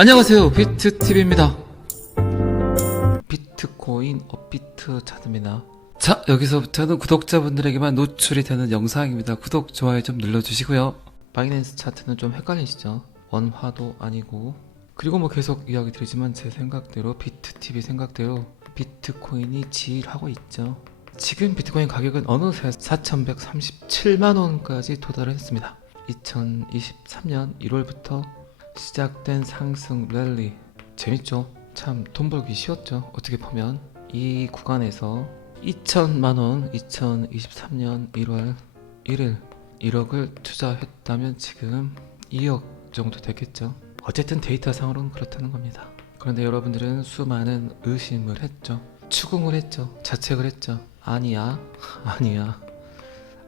안녕하세요, 비트TV입니다. 비트코인 업비트 차트입니다. 자, 여기서부터는 구독자분들에게만 노출이 되는 영상입니다. 구독, 좋아요 좀 눌러주시고요. 바이낸스 차트는 좀 헷갈리시죠? 원화도 아니고, 그리고 뭐 계속 이야기 드리지만 제 생각대로, 비트TV 생각대로 비트코인이 지일하고 있죠. 지금 비트코인 가격은 어느새 4,137만원까지 도달을 했습니다. 2023년 1월부터 시작된 상승 랠리 재밌죠? 참 돈 벌기 쉬웠죠? 어떻게 보면 이 구간에서 2천만원 2023년 1월 1일 1억을 투자했다면 지금 2억 정도 되겠죠? 어쨌든 데이터상으로는 그렇다는 겁니다. 그런데 여러분들은 수많은 의심을 했죠. 추궁을 했죠. 자책을 했죠. 아니야 아니야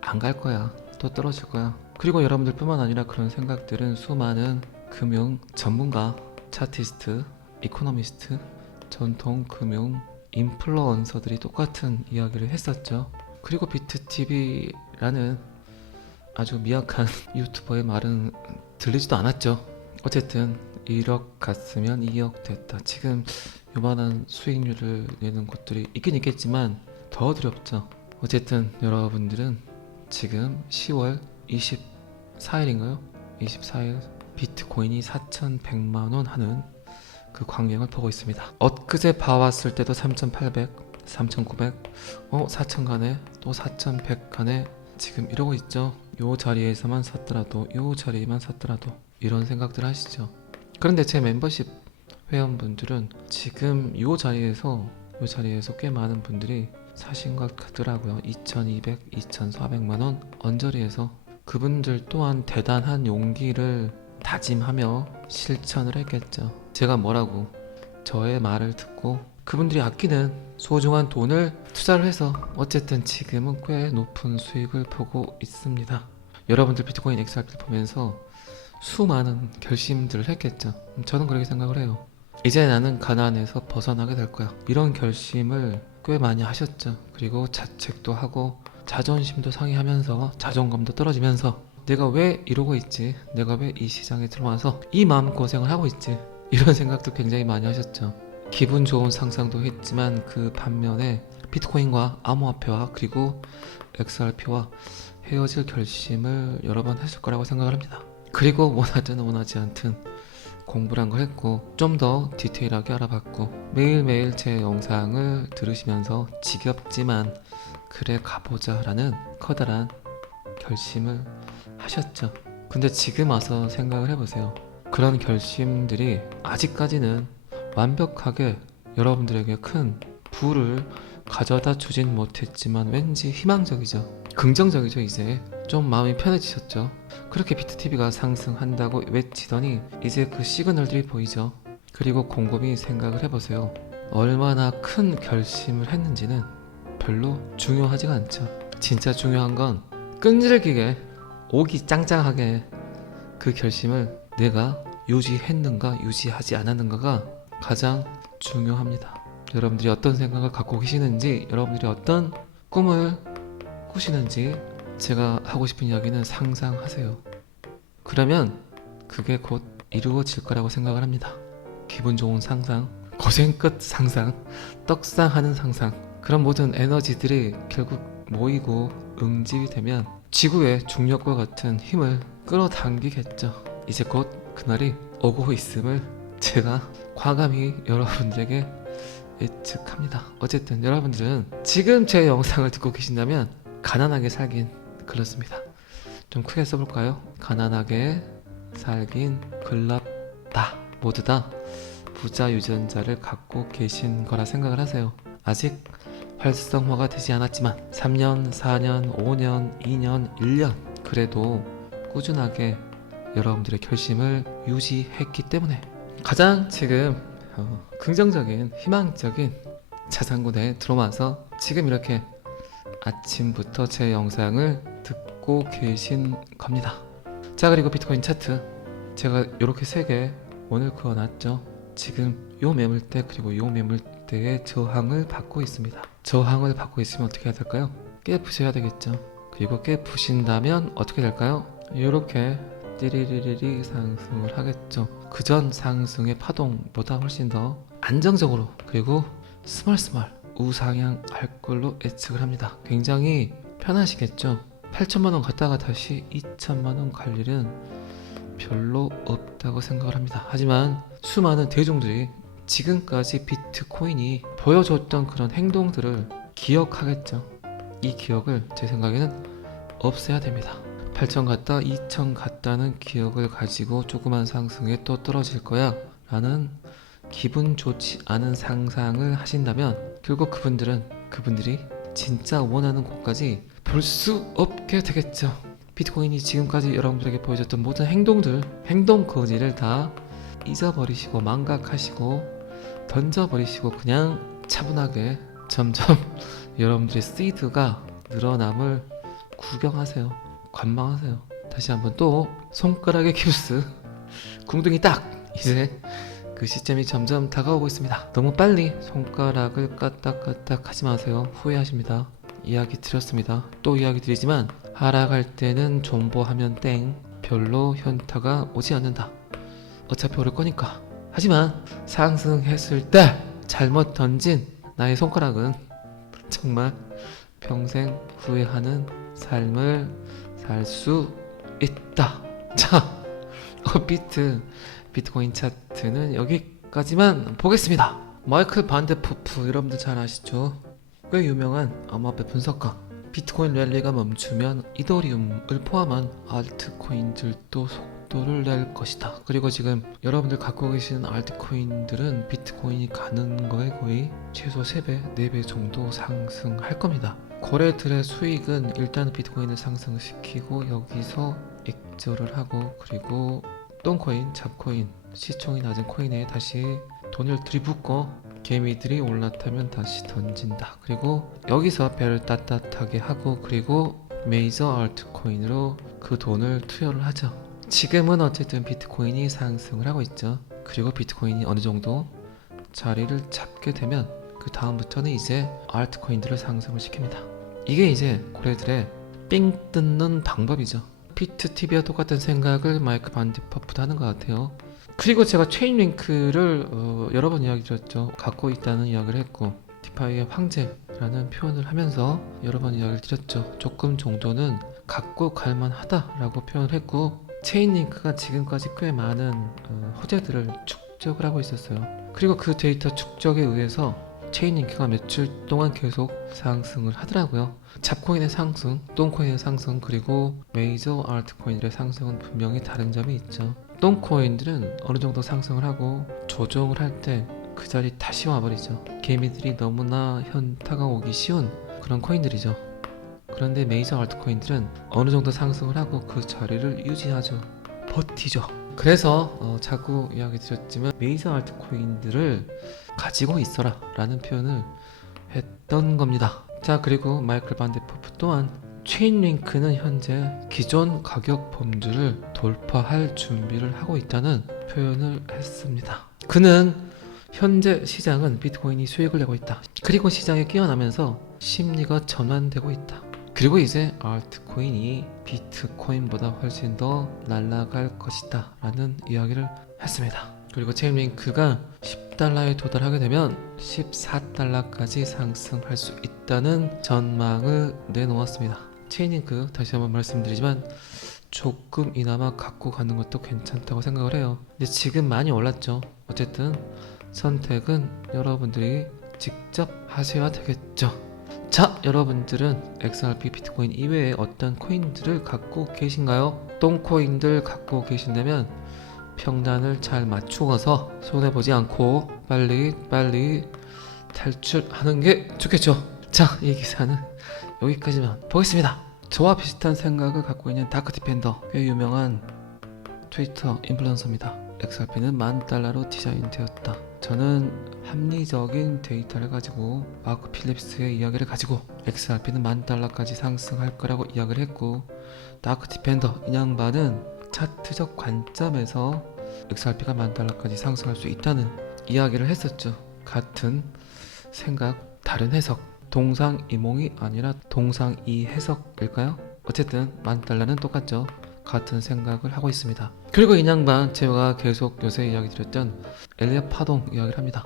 안 갈 거야, 또 떨어질 거야. 그리고 여러분들 뿐만 아니라 그런 생각들은 수많은 금융 전문가, 차티스트, 이코노미스트, 전통 금융 인플루언서들이 똑같은 이야기를 했었죠. 그리고 비트TV라는 아주 미약한 유튜버의 말은 들리지도 않았죠. 어쨌든 1억 갔으면 2억 됐다. 지금 요만한 수익률을 내는 곳들이 있긴 있겠지만 더 두렵죠. 어쨌든 여러분들은 지금 10월 24일인가요? 24일 비트코인이 4,100만원 하는 그 광경을 보고 있습니다. 엊그제 봐왔을 때도 3,800, 3,900, 4,000 가네, 또 4,100 가네. 지금 이러고 있죠. 요 자리에서만 샀더라도, 요 자리에만 샀더라도 이런 생각들 하시죠. 그런데 제 멤버십 회원분들은 지금 요 자리에서 꽤 많은 분들이 사신 것 같더라고요. 2,200, 2,400만원 언저리에서. 그분들 또한 대단한 용기를 다짐하며 실천을 했겠죠. 제가 뭐라고, 저의 말을 듣고 그분들이 아끼는 소중한 돈을 투자를 해서 어쨌든 지금은 꽤 높은 수익을 보고 있습니다. 여러분들 비트코인 XRP를 보면서 수많은 결심들을 했겠죠. 저는 그렇게 생각을 해요. 이제 나는 가난에서 벗어나게 될 거야, 이런 결심을 꽤 많이 하셨죠. 그리고 자책도 하고 자존심도 상해하면서 자존감도 떨어지면서 내가 왜 이러고 있지? 내가 왜 이 시장에 들어와서 이 마음고생을 하고 있지? 이런 생각도 굉장히 많이 하셨죠. 기분 좋은 상상도 했지만 그 반면에 비트코인과 암호화폐와 그리고 XRP와 헤어질 결심을 여러 번 했을 거라고 생각을 합니다. 그리고 원하든 원하지 않든 공부를 한 걸 했고 좀 더 디테일하게 알아봤고 매일매일 제 영상을 들으시면서 지겹지만 그래 가보자 라는 커다란 결심을 하셨죠. 근데 지금 와서 생각을 해보세요. 그런 결심들이 아직까지는 완벽하게 여러분들에게 큰 부를 가져다 주진 못했지만 왠지 희망적이죠. 긍정적이죠. 이제 좀 마음이 편해지셨죠. 그렇게 비트TV가 상승한다고 외치더니 이제 그 시그널들이 보이죠. 그리고 곰곰이 생각을 해보세요. 얼마나 큰 결심을 했는지는 별로 중요하지가 않죠. 진짜 중요한 건 끈질기게 오기 짱짱하게 그 결심을 내가 유지했는가 유지하지 않았는가가 가장 중요합니다. 여러분들이 어떤 생각을 갖고 계시는지, 여러분들이 어떤 꿈을 꾸시는지 제가 하고 싶은 이야기는 상상하세요. 그러면 그게 곧 이루어질 거라고 생각을 합니다. 기분 좋은 상상, 고생 끝 상상, 떡상하는 상상, 그런 모든 에너지들이 결국 모이고 응집이 되면 지구의 중력과 같은 힘을 끌어당기겠죠. 이제 곧 그날이 오고 있음을 제가 과감히 여러분들에게 예측합니다. 어쨌든 여러분들은 지금 제 영상을 듣고 계신다면 가난하게 살긴 글렀습니다. 좀 크게 써볼까요? 가난하게 살긴 글렀다. 모두 다 부자 유전자를 갖고 계신 거라 생각을 하세요. 아직 활성화가 되지 않았지만 3년, 4년, 5년, 2년, 1년 그래도 꾸준하게 여러분들의 결심을 유지했기 때문에 가장 지금 긍정적인, 희망적인 자산군에 들어와서 지금 이렇게 아침부터 제 영상을 듣고 계신 겁니다. 자, 그리고 비트코인 차트 제가 이렇게 3개 원을 그어놨죠. 지금 요 매물대 그리고 요 매물대의 저항을 받고 있습니다. 저항을 받고 있으면 어떻게 해야 될까요? 깨 부셔야 되겠죠. 그리고 깨 부신다면 어떻게 될까요? 이렇게 띠리리리리 상승을 하겠죠. 그전 상승의 파동보다 훨씬 더 안정적으로 그리고 스멀스멀 우상향 할 걸로 예측을 합니다. 굉장히 편하시겠죠. 8천만원 갔다가 다시 2천만원 갈 일은 별로 없다고 생각을 합니다. 하지만 수많은 대중들이 지금까지 비트코인이 보여줬던 그런 행동들을 기억하겠죠. 이 기억을 제 생각에는 없애야 됩니다. 8천 갔다 2천 갔다는 기억을 가지고 조그만 상승에 또 떨어질 거야 라는 기분 좋지 않은 상상을 하신다면 결국 그분들이 진짜 원하는 곳까지 볼 수 없게 되겠죠. 비트코인이 지금까지 여러분들에게 보여줬던 모든 행동 거지를 다 잊어버리시고 망각하시고 던져버리시고 그냥 차분하게 점점 여러분들의 시드가 늘어남을 구경하세요. 관망하세요. 다시 한번 또 손가락의 깁스 궁둥이 딱 이제 그 시점이 점점 다가오고 있습니다. 너무 빨리 손가락을 까딱까딱 하지 마세요. 후회하십니다. 이야기 드렸습니다. 또 이야기 드리지만 하락할 때는 존버하면 땡. 별로 현타가 오지 않는다. 어차피 오를 거니까. 하지만 상승했을 때 잘못 던진 나의 손가락은 정말 평생 후회하는 삶을 살 수 있다. 자, 비트코인 차트는 여기까지만 보겠습니다. 마이클 반데포프 여러분들 잘 아시죠? 꽤 유명한 암호화폐 분석가. 비트코인 랠리가 멈추면 이더리움을 포함한 알트코인들도 속도를 낼 것이다. 그리고 지금 여러분들 갖고 계시는 알트코인들은 비트코인이 가는 거에 거의 최소 3배, 4배 정도 상승할 겁니다. 거래들의 수익은 일단 비트코인을 상승시키고 여기서 익절을 하고 그리고 똥코인, 잡코인, 시총이 낮은 코인에 다시 돈을 들이붓고 개미들이 올라타면 다시 던진다. 그리고 여기서 배를 따뜻하게 하고 그리고 메이저 알트코인으로 그 돈을 투여를 하죠. 지금은 어쨌든 비트코인이 상승을 하고 있죠. 그리고 비트코인이 어느 정도 자리를 잡게 되면 그 다음부터는 이제 알트코인들을 상승을 시킵니다. 이게 이제 고래들의 삥 뜯는 방법이죠. 피트TV와 똑같은 생각을 마이크 반디퍼프도 하는 것 같아요. 그리고 제가 체인링크를 여러 번 이야기 드렸죠. 갖고 있다는 이야기를 했고 디파이의 황제라는 표현을 하면서 여러 번 이야기를 드렸죠. 조금 정도는 갖고 갈만하다라고 표현을 했고 체인링크가 지금까지 꽤 많은 호재들을 축적을 하고 있었어요. 그리고 그 데이터 축적에 의해서 체인링크가 며칠 동안 계속 상승을 하더라고요. 잡코인의 상승, 똥코인의 상승, 그리고 메이저 알트코인들의 상승은 분명히 다른 점이 있죠. 똥코인들은 어느 정도 상승을 하고 조정을 할 때 그 자리 다시 와버리죠. 개미들이 너무나 현타가 오기 쉬운 그런 코인들이죠. 그런데 메이저 알트코인들은 어느 정도 상승을 하고 그 자리를 유지하죠. 버티죠. 그래서 자꾸 이야기 드렸지만 메이저 알트코인들을 가지고 있어라 라는 표현을 했던 겁니다. 자, 그리고 마이클 반데포프 또한 체인링크는 현재 기존 가격 범주를 돌파할 준비를 하고 있다는 표현을 했습니다. 그는 현재 시장은 비트코인이 수익을 내고 있다. 그리고 시장에 끼어나면서 심리가 전환되고 있다. 그리고 이제 알트코인이 비트코인보다 훨씬 더 날아갈 것이다 라는 이야기를 했습니다. 그리고 체인링크가 10달러에 도달하게 되면 14달러까지 상승할 수 있다는 전망을 내놓았습니다. 체인링크 다시 한번 말씀드리지만 조금이나마 갖고 가는 것도 괜찮다고 생각을 해요. 근데 지금 많이 올랐죠. 어쨌든 선택은 여러분들이 직접 하셔야 되겠죠. 자, 여러분들은 XRP 비트코인 이외에 어떤 코인들을 갖고 계신가요? 똥코인들 갖고 계신다면 평단을 잘 맞추어서 손해보지 않고 빨리 탈출하는 게 좋겠죠. 자, 이 기사는 여기까지만 보겠습니다. 저와 비슷한 생각을 갖고 있는 다크디펜더, 꽤 유명한 트위터 인플루언서입니다. XRP는 $10,000로 디자인되었다. 저는 합리적인 데이터를 가지고 마크 필립스의 이야기를 가지고 XRP는 $10,000까지 상승할 거라고 이야기를 했고, 다크디펜더 이 양반은 차트적 관점에서 XRP가 $10,000까지 상승할 수 있다는 이야기를 했었죠. 같은 생각, 다른 해석, 동상이몽이 아니라 동상이해석일까요? 어쨌든 $10,000는 똑같죠. 같은 생각을 하고 있습니다. 그리고 이 양반 제가 계속 요새 이야기 드렸던 엘리엇 파동 이야기를 합니다.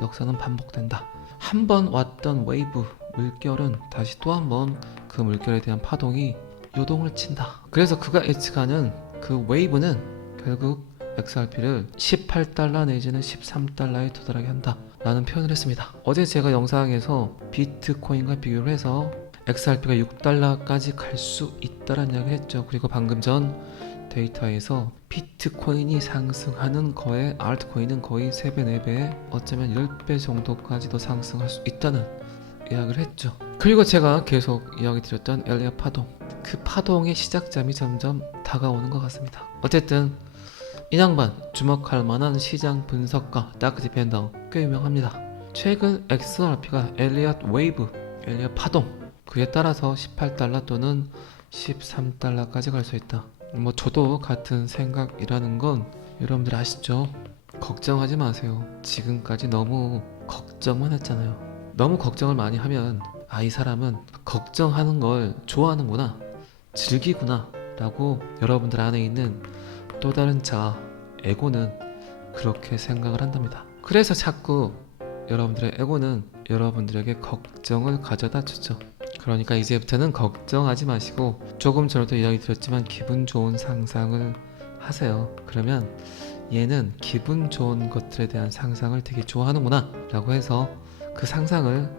역사는 반복된다. 한 번 왔던 웨이브 물결은 다시 또 한 번 그 물결에 대한 파동이 요동을 친다. 그래서 그가 예측하는 그 웨이브는 결국 XRP를 18달러 내지는 13달러에 도달하게 한다 라는 표현을 했습니다. 어제 제가 영상에서 비트코인과 비교를 해서 XRP가 6달러까지 갈 수 있다라는 이야기를 했죠. 그리고 방금 전 데이터에서 비트코인이 상승하는 거에 알트코인은 거의 3배, 4배, 어쩌면 10배 정도까지도 상승할 수 있다는 이야기를 했죠. 그리고 제가 계속 이야기 드렸던 엘리엇 파동, 그 파동의 시작점이 점점 다가오는 것 같습니다. 어쨌든 이 양반 주목할 만한 시장 분석가 다크 디펜더 꽤 유명합니다. 최근 XRP가 엘리엇 웨이브, 엘리엇 파동, 그에 따라서 18달러 또는 13달러까지 갈 수 있다. 뭐 저도 같은 생각이라는 건 여러분들 아시죠? 걱정하지 마세요. 지금까지 너무 걱정만 했잖아요. 너무 걱정을 많이 하면 이 사람은 걱정하는 걸 좋아하는구나, 즐기구나 라고 여러분들 안에 있는 또 다른 자아, 에고는 그렇게 생각을 한답니다. 그래서 자꾸 여러분들의 에고는 여러분들에게 걱정을 가져다 주죠. 그러니까 이제부터는 걱정하지 마시고 조금 전에도 이야기 드렸지만 기분 좋은 상상을 하세요. 그러면 얘는 기분 좋은 것들에 대한 상상을 되게 좋아하는구나 라고 해서 그 상상을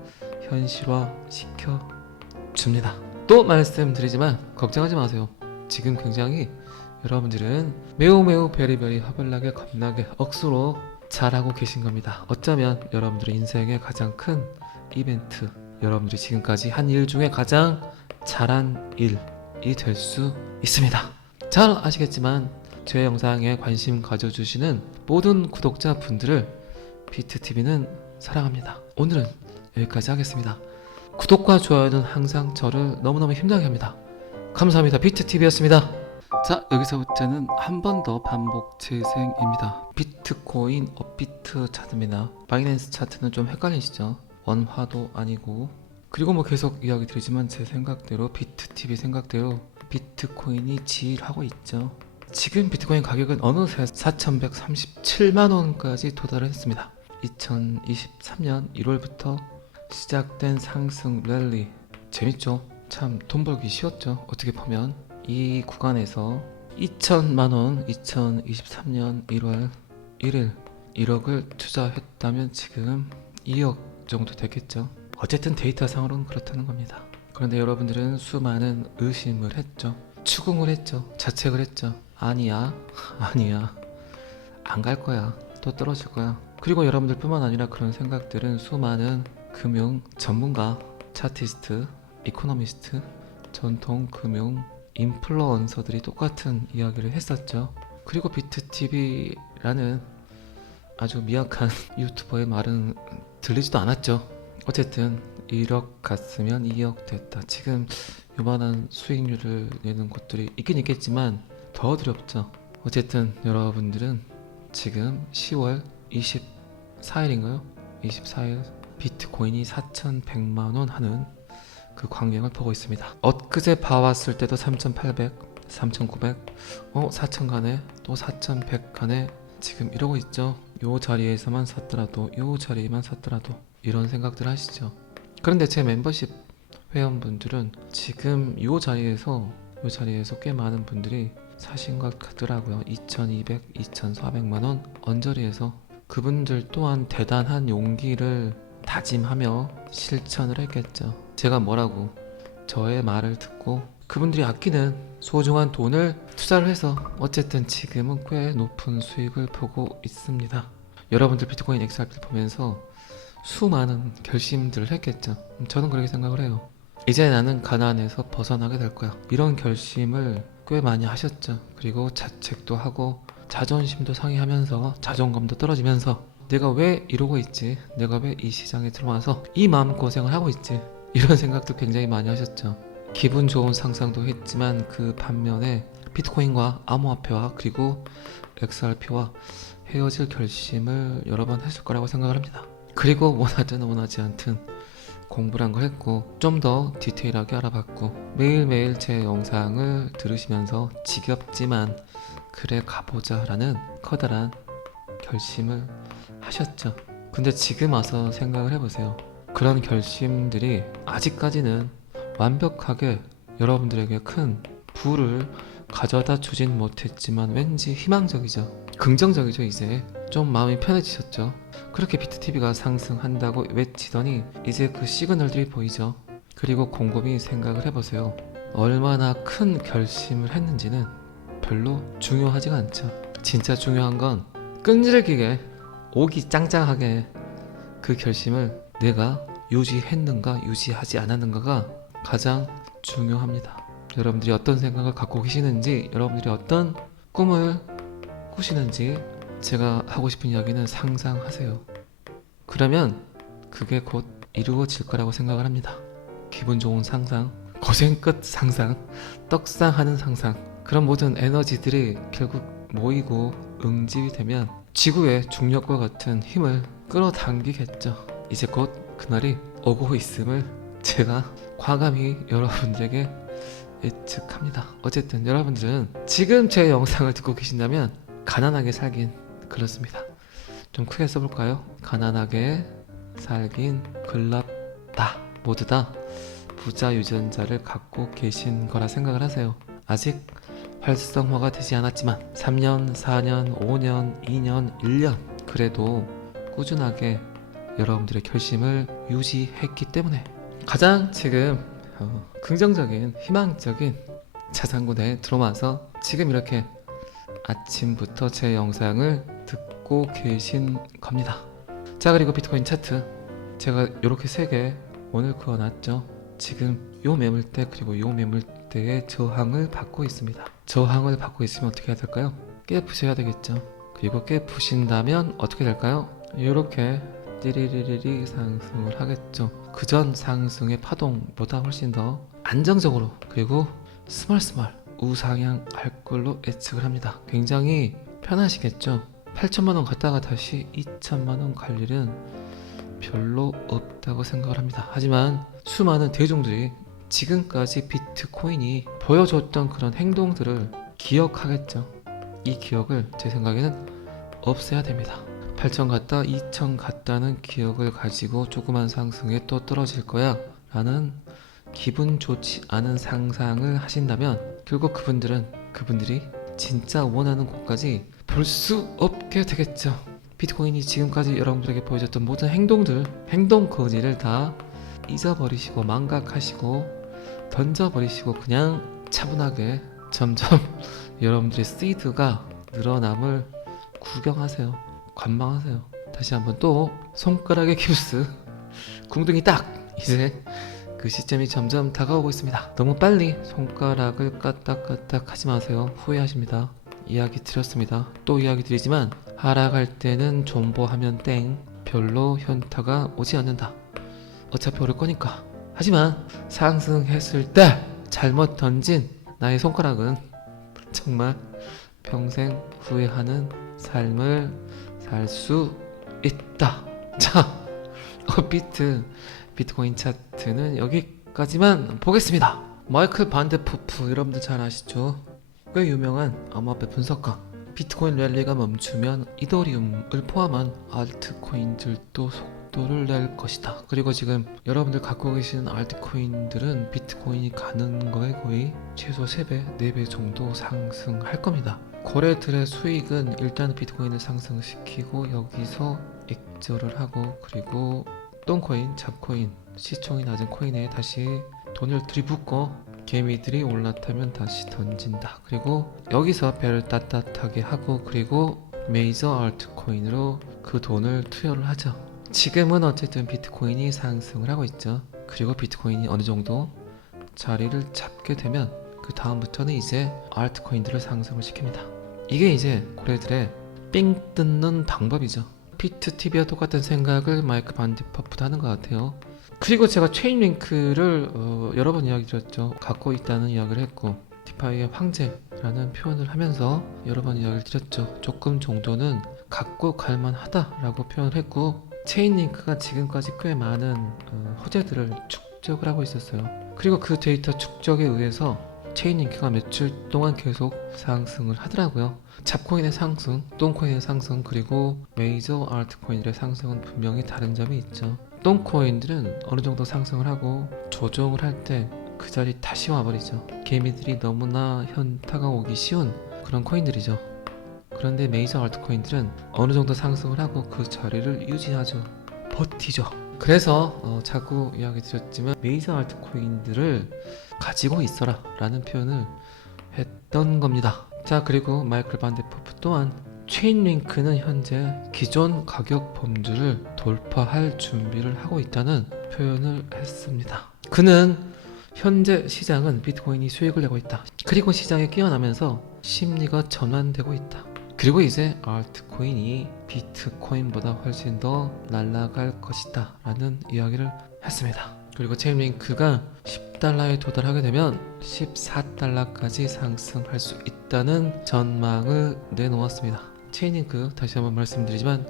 현실화 시켜 줍니다. 또 말씀드리지만 걱정하지 마세요. 지금 굉장히 여러분들은 매우 베리베리 허벌나게 겁나게 억수로 잘하고 계신 겁니다. 어쩌면 여러분들의 인생의 가장 큰 이벤트, 여러분들이 지금까지 한 일 중에 가장 잘한 일이 될 수 있습니다. 잘 아시겠지만 제 영상에 관심 가져주시는 모든 구독자분들을 비트TV는 사랑합니다. 오늘은 여기까지 하겠습니다. 구독과 좋아요는 항상 저를 너무너무 힘나게 합니다. 감사합니다. 비트TV였습니다. 자, 여기서부터는 한 번 더 반복 재생입니다. 비트코인 업비트 차트입니다. 바이낸스 차트는 좀 헷갈리시죠? 원화도 아니고. 그리고 뭐 계속 이야기 드리지만 제 생각대로 비트TV 생각대로 비트코인이 지일하고 있죠. 지금 비트코인 가격은 어느새 4,137만원까지 도달을 했습니다. 2023년 1월부터 시작된 상승 랠리 재밌죠? 참 돈 벌기 쉬웠죠? 어떻게 보면 이 구간에서 2천만원 2023년 1월 1일 1억을 투자했다면 지금 2억 정도 되겠죠. 어쨌든 데이터상으로는 그렇다는 겁니다. 그런데 여러분들은 수많은 의심을 했죠. 추궁을 했죠. 자책을 했죠. 아니야 안 갈 거야, 또 떨어질 거야. 그리고 여러분들 뿐만 아니라 그런 생각들은 수많은 금융 전문가, 차티스트, 이코노미스트, 전통 금융 인플루언서들이 똑같은 이야기를 했었죠. 그리고 비트TV라는 아주 미약한 유튜버의 말은 들리지도 않았죠. 어쨌든 1억 갔으면 2억 됐다. 지금 요만한 수익률을 내는 곳들이 있긴 있겠지만 더 두렵죠. 어쨌든 여러분들은 지금 10월 24일인가요? 24일 비트코인이 4,100만원 하는 그 광경을 보고 있습니다. 엊그제 봐왔을 때도 3,800, 3,900, 4,000 가네, 또 4,100 가네. 지금 이러고 있죠. 요 자리에서만 샀더라도, 요 자리에만 샀더라도 이런 생각들 하시죠. 그런데 제 멤버십 회원분들은 지금 요 자리에서 꽤 많은 분들이 사신 것 같더라고요. 2,200, 2,400만원 언저리에서. 그분들 또한 대단한 용기를 다짐하며 실천을 했겠죠. 제가 뭐라고, 저의 말을 듣고 그분들이 아끼는 소중한 돈을 투자를 해서 어쨌든 지금은 꽤 높은 수익을 보고 있습니다. 여러분들 비트코인 XRP를 보면서 수많은 결심들을 했겠죠. 저는 그렇게 생각을 해요. 이제 나는 가난에서 벗어나게 될 거야, 이런 결심을 꽤 많이 하셨죠. 그리고 자책도 하고 자존심도 상해하면서 자존감도 떨어지면서 내가 왜 이러고 있지, 내가 왜 이 시장에 들어와서 이 마음고생을 하고 있지, 이런 생각도 굉장히 많이 하셨죠. 기분 좋은 상상도 했지만 그 반면에 비트코인과 암호화폐와 그리고 XRP와 헤어질 결심을 여러 번 했을 거라고 생각을 합니다. 그리고 원하든 원하지 않든 공부를 한 걸 했고 좀 더 디테일하게 알아봤고 매일매일 제 영상을 들으시면서 지겹지만 그래 가보자 라는 커다란 결심을 하셨죠. 근데 지금 와서 생각을 해보세요. 그런 결심들이 아직까지는 완벽하게 여러분들에게 큰 부를 가져다 주진 못했지만 왠지 희망적이죠. 긍정적이죠. 이제 좀 마음이 편해지셨죠. 그렇게 비트TV가 상승한다고 외치더니 이제 그 시그널들이 보이죠. 그리고 곰곰이 생각을 해보세요. 얼마나 큰 결심을 했는지는 별로 중요하지가 않죠. 진짜 중요한 건 끈질기게 오기 짱짱하게 그 결심을 내가 유지했는가 유지하지 않았는가가 가장 중요합니다. 여러분들이 어떤 생각을 갖고 계시는지, 여러분들이 어떤 꿈을 꾸시는지 제가 하고 싶은 이야기는 상상하세요. 그러면 그게 곧 이루어질 거라고 생각을 합니다. 기분 좋은 상상, 고생 끝 상상, 떡상하는 상상, 그런 모든 에너지들이 결국 모이고 응집이 되면 지구의 중력과 같은 힘을 끌어당기겠죠. 이제 곧 그날이 오고 있음을 제가 과감히 여러분들에게 예측합니다. 어쨌든 여러분들은 지금 제 영상을 듣고 계신다면 가난하게 살긴 그렇습니다. 좀 크게 써볼까요? 가난하게 살긴 글럽다. 모두 다 부자 유전자를 갖고 계신 거라 생각을 하세요. 아직 활성화가 되지 않았지만 3년, 4년, 5년, 2년, 1년 그래도 꾸준하게 여러분들의 결심을 유지했기 때문에 가장 지금 긍정적인 희망적인 자산군에 들어와서 지금 이렇게 아침부터 제 영상을 듣고 계신 겁니다. 자, 그리고 비트코인 차트 제가 이렇게 3개 오늘 그어놨죠. 지금 요 매물대 그리고 요 매물대의 저항을 받고 있습니다. 저항을 받고 있으면 어떻게 해야 될까요? 깨 푸셔야 되겠죠. 그리고 깨 푸신다면 어떻게 될까요? 이렇게 띠리리리리 상승을 하겠죠. 그전 상승의 파동보다 훨씬 더 안정적으로 그리고 스멀스멀 우상향 할 걸로 예측을 합니다. 굉장히 편하시겠죠. 8천만원 갔다가 다시 2천만원 갈 일은 별로 없다고 생각을 합니다. 하지만 수많은 대중들이 지금까지 비트코인이 보여줬던 그런 행동들을 기억하겠죠. 이 기억을 제 생각에는 없애야 됩니다. 8천 갔다 2천 갔다는 기억을 가지고 조그만 상승에 또 떨어질 거야 라는 기분 좋지 않은 상상을 하신다면 결국 그분들이 진짜 원하는 곳까지 볼 수 없게 되겠죠. 비트코인이 지금까지 여러분들에게 보여줬던 모든 행동 거지를 다 잊어버리시고 망각하시고 던져버리시고 그냥 차분하게 점점 여러분들의 시드가 늘어남을 구경하세요. 관망하세요. 다시 한번 또 손가락의 깁스 궁둥이 딱 이제 그 시점이 점점 다가오고 있습니다. 너무 빨리 손가락을 까딱까딱 하지 마세요. 후회하십니다. 이야기 드렸습니다. 또 이야기 드리지만 하락할 때는 존버하면 땡. 별로 현타가 오지 않는다. 어차피 오를 거니까. 하지만 상승했을 때 잘못 던진 나의 손가락은 정말 평생 후회하는 삶을 살 수 있다. 자, 비트코인 차트는 여기까지만 보겠습니다. 마이클 반데포프 여러분들 잘 아시죠? 꽤 유명한 암호화폐 분석가. 비트코인 랠리가 멈추면 이더리움을 포함한 알트코인들도 속도를 낼 것이다. 그리고 지금 여러분들 갖고 계시는 알트코인들은 비트코인이 가는 거에 거의 최소 3배, 4배 정도 상승할 겁니다. 거래들의 수익은 일단 비트코인을 상승시키고 여기서 액절을 하고 그리고 똥코인, 잡코인, 시총이 낮은 코인에 다시 돈을 들이붓고 개미들이 올라타면 다시 던진다. 그리고 여기서 배를 따뜻하게 하고 그리고 메이저 알트코인으로 그 돈을 투여를 하죠. 지금은 어쨌든 비트코인이 상승을 하고 있죠. 그리고 비트코인이 어느 정도 자리를 잡게 되면 그 다음부터는 이제 알트코인들을 상승을 시킵니다. 이게 이제 고래들의 삥 뜯는 방법이죠. 비트TV와 똑같은 생각을 마이크 반디퍼프도 하는 것 같아요. 그리고 제가 체인링크를 여러 번 이야기 드렸죠. 갖고 있다는 이야기를 했고 디파이의 황제라는 표현을 하면서 여러 번 이야기를 드렸죠. 조금 정도는 갖고 갈만하다 라고 표현을 했고 체인링크가 지금까지 꽤 많은 호재들을 축적을 하고 있었어요. 그리고 그 데이터 축적에 의해서 체인링크가 며칠 동안 계속 상승을 하더라고요. 잡코인의 상승, 똥코인의 상승, 그리고 메이저 알트코인들의 상승은 분명히 다른 점이 있죠. 똥코인들은 어느 정도 상승을 하고 조정을 할 때 그 자리 다시 와버리죠. 개미들이 너무나 현타가 오기 쉬운 그런 코인들이죠. 그런데 메이저 알트코인들은 어느 정도 상승을 하고 그 자리를 유지하죠. 버티죠. 그래서 자꾸 이야기 드렸지만 메이저 알트코인들을 가지고 있어라 라는 표현을 했던 겁니다. 자, 그리고 마이클 반데포프 또한 체인링크는 현재 기존 가격 범주를 돌파할 준비를 하고 있다는 표현을 했습니다. 그는 현재 시장은 비트코인이 수익을 내고 있다. 그리고 시장에 끼어나면서 심리가 전환되고 있다. 그리고 이제 알트코인이 비트코인보다 훨씬 더 날아갈 것이다 라는 이야기를 했습니다. 그리고 체인링크가 10달러에 도달하게 되면 14달러까지 상승할 수 있다는 전망을 내놓았습니다. 체인링크 다시 한번 말씀드리지만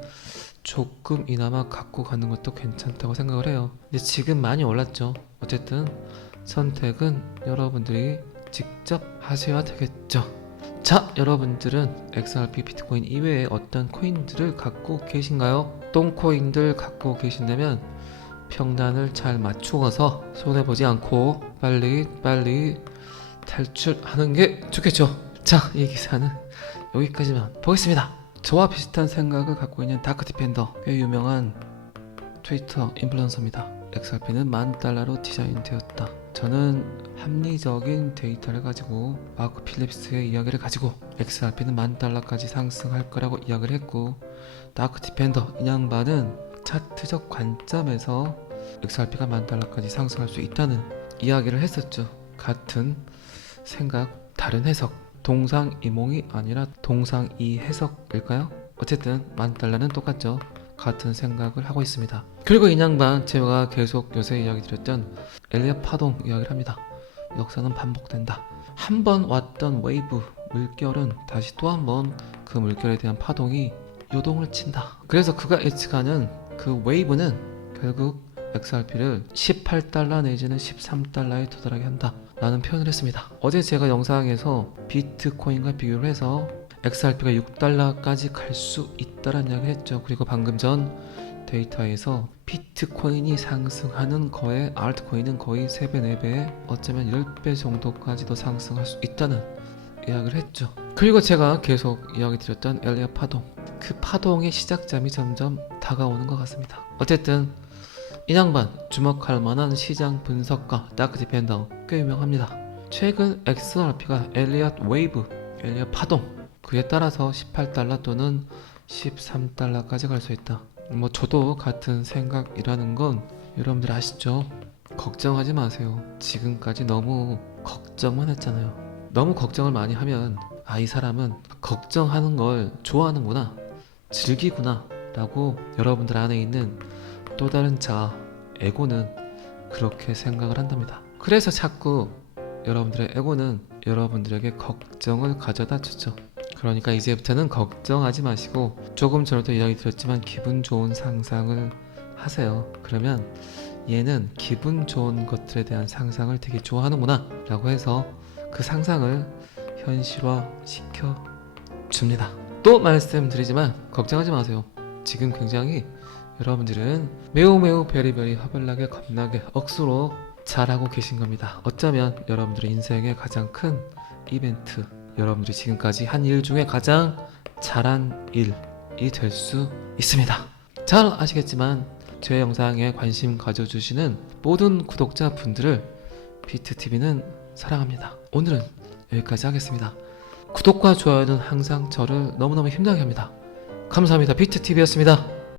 조금이나마 갖고 가는 것도 괜찮다고 생각을 해요. 근데 지금 많이 올랐죠. 어쨌든 선택은 여러분들이 직접 하셔야 되겠죠. 자, 여러분들은 XRP 비트코인 이외에 어떤 코인들을 갖고 계신가요? 똥코인들 갖고 계신다면 평단을 잘 맞추어서 손해보지 않고 빨리 탈출하는 게 좋겠죠. 자, 이 기사는 여기까지만 보겠습니다. 저와 비슷한 생각을 갖고 있는 다크디펜더, 꽤 유명한 트위터 인플루언서입니다. XRP는 $10,000로 디자인되었다. 저는 합리적인 데이터를 가지고 마크 필립스의 이야기를 가지고 XRP는 $10,000까지 상승할 거라고 이야기를 했고, 다크디펜더 이 양반은 차트적 관점에서 XRP가 $10,000까지 상승할 수 있다는 이야기를 했었죠. 같은 생각, 다른 해석, 동상이몽이 아니라 동상이해석일까요? 어쨌든 $10,000는 똑같죠. 같은 생각을 하고 있습니다. 그리고 이 양반 제가 계속 요새 이야기 드렸던 엘리엇 파동 이야기를 합니다. 역사는 반복된다. 한 번 왔던 웨이브, 물결은 다시 또 한 번 그 물결에 대한 파동이 요동을 친다. 그래서 그가 예측하는 그 웨이브는 결국 XRP를 $18 내지는 $13에 도달하게 한다 라는 표현을 했습니다. 어제 제가 영상에서 비트코인과 비교를 해서 XRP가 $6까지 갈 수 있다라는 이야기를 했죠. 그리고 방금 전 데이터에서 비트코인이 상승하는 거에 알트코인은 거의 3배, 4배, 어쩌면 10배 정도까지도 상승할 수 있다는 이야기를 했죠. 그리고 제가 계속 이야기 드렸던 엘리엇 파동, 그 파동의 시작점이 점점 다가오는 것 같습니다. 어쨌든 이 양반 주목할 만한 시장 분석가 다크디펜더 꽤 유명합니다. 최근 XRP가 엘리엇 웨이브, 엘리엇 파동, 그에 따라서 $18 또는 $13까지 갈 수 있다. 뭐 저도 같은 생각이라는 건 여러분들 아시죠? 걱정하지 마세요. 지금까지 너무 걱정만 했잖아요. 너무 걱정을 많이 하면 이 사람은 걱정하는 걸 좋아하는구나, 즐기구나 라고 여러분들 안에 있는 또 다른 자아, 에고는 그렇게 생각을 한답니다. 그래서 자꾸 여러분들의 에고는 여러분들에게 걱정을 가져다 주죠. 그러니까 이제부터는 걱정하지 마시고, 조금 전에도 이야기 드렸지만 기분 좋은 상상을 하세요. 그러면 얘는 기분 좋은 것들에 대한 상상을 되게 좋아하는구나 라고 해서 그 상상을 현실화 시켜 줍니다. 또 말씀드리지만 걱정하지 마세요. 지금 굉장히 여러분들은 매우 베리베리 허벌나게 겁나게 억수로 잘하고 계신 겁니다. 어쩌면 여러분들의 인생의 가장 큰 이벤트, 여러분들이 지금까지 한 일 중에 가장 잘한 일이 될 수 있습니다. 잘 아시겠지만 제 영상에 관심 가져주시는 모든 구독자분들을 비트TV는 사랑합니다. 오늘은 여기까지 하겠습니다. 구독과 좋아요는 항상 저를 너무너무 힘나게 합니다. 감사합니다. 비트TV였습니다.